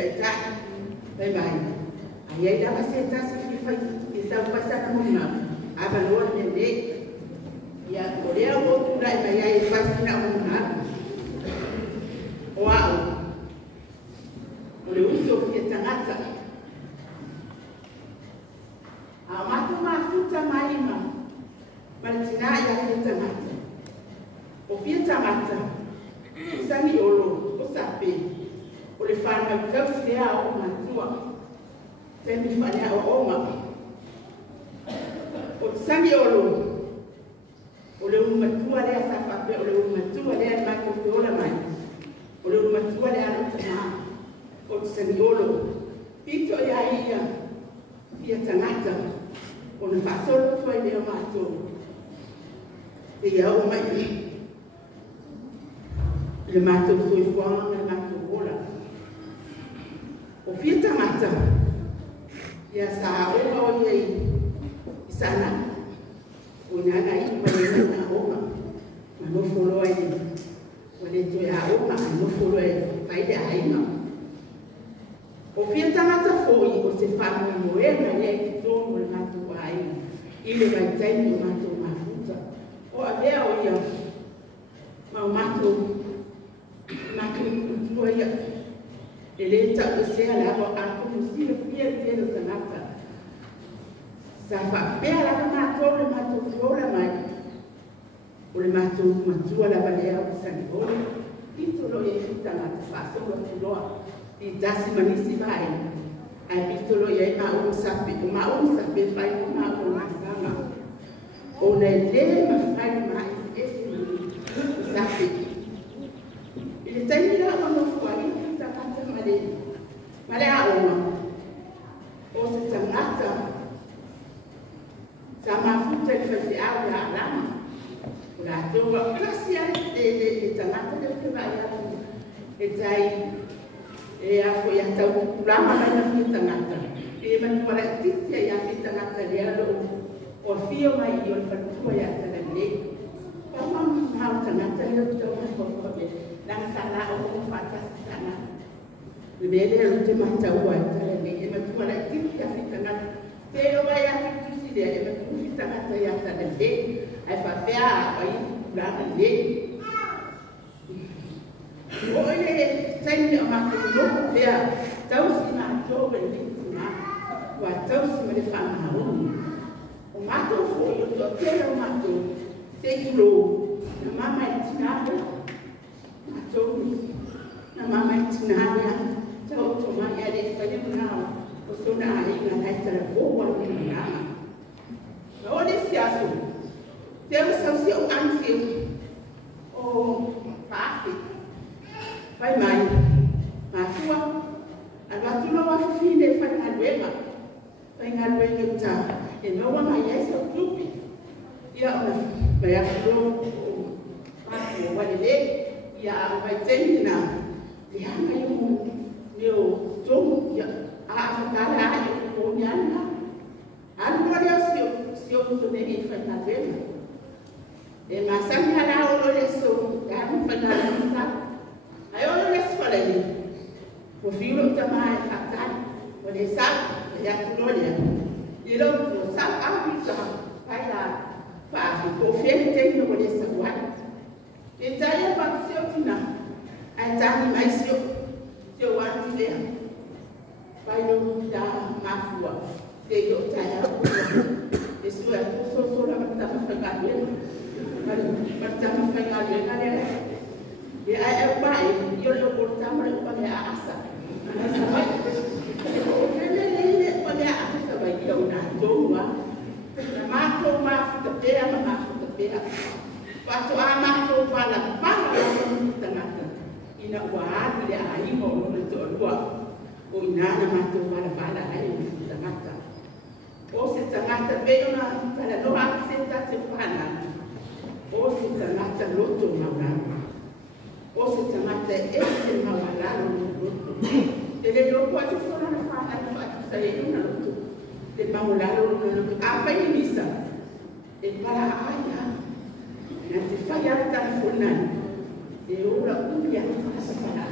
Bye bye. Aí ela vai sentar se faz isso vai passar no mundo. A valor de e a Coreia outro lá e aí faz na mundo. Uau. O uso Fiatagata. A matua fruta maima. Mas tinā e a Fiatagata. O Fiatagata. Saikolo, o sape. O le whānau kausi lea o matua. Te mi whanea o oma. O Saikolo. O le matua lea sa whape. O le matua lea matua whiola mai. O le matua lea no tinā. O Saikolo. Pito ia ia. Fiatagata. O le whasolo tua i lea matua. Te ia o mai. Le matua soi whanga, le matua wola. O Fiatagata, ia sa oa o iei, i sana, o nana i wale na oa, ma no folo ai, wale toi a oa, ma no folo ai, whaide a inga. O Fiatagata foi, o se whanua moena, ia ki tōnu le matua a inga, i le vai taimi o matua mafuta. O a vea o ia, ma o matua, matua ia, ele está você lá a combustível Fiatagata Tanaka. Safa pela matou le matou fora mais. O le matou matua la valea o Saikolo. Titolo e Fiatagata faço o tulo. E dá se manisi vai. Ai titolo e ma sabe faz uma o masanga. O le ma faz mais esse sabe. Ele tem lá uma foi Male a oma. O se tangata. Sa mafuta i Fiatagata a lama. O la toa kasi ai le tangata le te vai atu. E tai e a foi a tau kulama mai na Fiatagata. E matua la titia i a Fiatagata le alo. O fio mai i o le fatua i a tala le. Pama hao tangata le o tau mai fofobe. Nang sana o fatasi sana. Le mele o te matua i tala le. E matua la titia Fiatagata. Te o vai a tusi le. E matua Fiatagata i a tala le. Ai whapea a i kulama le. O ele taimi o maka loko pea. Tausi ma tobe le tinā. Wa tausi ma le whanahau. O mato fo i o to tera o mato. Te tulo. Na mama i tinā. Mato. Na mama i tinā lea. Tau to mai a le whare mnao. O sona a inga nai tara fōwa ni mnama. Na o le siaso. Te o sausi o anti o pāwhi. Vai mai. Matua. Alwatula wa fufine whai ngaluenga. Whai ngaluenga ta. E noa mai eisa o tupi. Ia o mai a kuro o pāwhi o walele. Ia o mai temina. Ia mai o neo tongu. Ia a awhakara a e o niana. Anu wale o si o kusoneni whai ngaluenga. E masani ala o le so. Dami whai ngaluenga. Ai ora le sfaleni. O filo tamai fatai. O le sa ya kulolia. Ilo o sa avisa pai la pa o fiente no le sa wa. E taia pa sio tina. Ai tani mai sio wa tilea. Pai no da mafua. Te yo taia. E sua so la mata fagale. Mata fagale. E ai pai io lo portavo le paghe a asa. O le paghe a asa vai io una tonga. La mato ma futa pera ma futa pera. Pato a mato vala para la tangata. Ina wa le ai mo no to lua. O ina na mato vala ai tangata. O se tangata be na para no a se fana. O se tangata loto ma o se tamata esse mawalalo no ele lo pode falar na fala na fala sai no no de mawalalo no a vai misa e para aya na te fai a telefona e ora unia essa para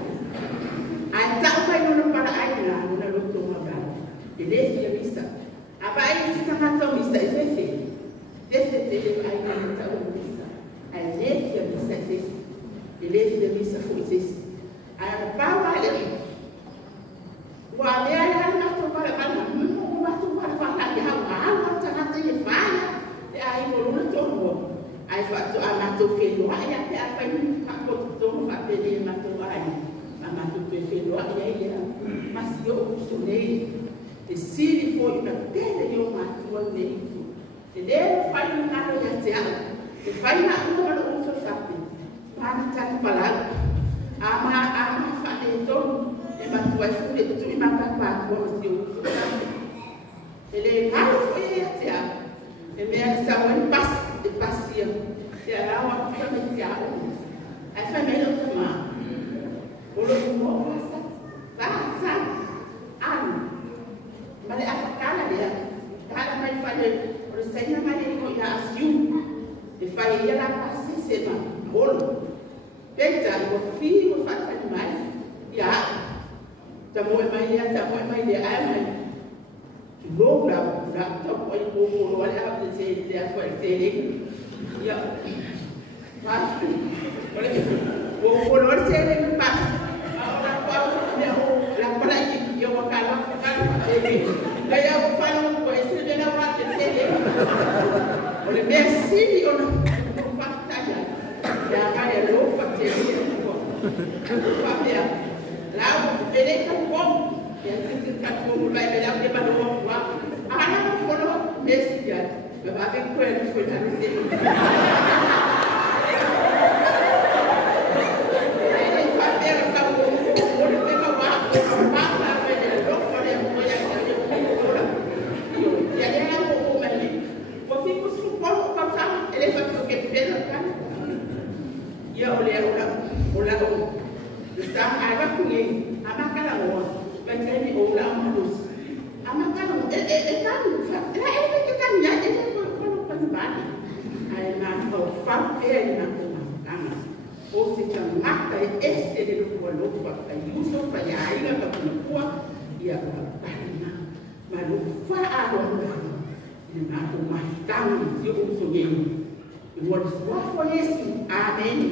Ai tau mai no para ai na no loto ma ele fia misa. Apa ai se tanga to misa ese. Esse tele ai na tau misa. Ai ele fia misa ese. Ele fia misa foi esse. Ai pa wa le. Wa le ai na to para mo ma to para ya ha tanga te fa. Ai mo no to mo. Ai fa to ama to fe lo ai a fa ni pa ko to mo fa pe ni ma to ai. Ama to pe fe lo ai ai. Mas eu sonei. E se foi na terra eu matua nem tu. Ele faz nada de terra. Ele faz nada no outro sabe. Para tá palavra. Ama faz então. E matua foi tu e matua matua eu. Ele não foi a terra. Ele me sabe pas de passia. Se era uma coisa de algo. A família não toma. O lobo passa. Mas a cara dia, cara mais fazer, por isso ainda mais eu já assumo, de fazer ela passar sema, bolo, peita, o filho faz mais, já, também mais dia, ai mais, logo lá, só pode pôr o olho a dizer, já foi ser já, mas, o color ser passa. La pratique, eu vou calar, daí eu vou falar uma coisa, você não vai ter olha, merci, eu não faço nada. Já vai louco fazer lá o direito é bom, e assim se cachorro vai ver lá que vai no lá. Não falou nesse dia, mas vai ver com ele foi na receita. Ou se mata esse ele não colocou para isso para aí na Punaoupu e a Barina mas não foi a onda ele matou mais tarde se eu sonhei e o outro foi esse amém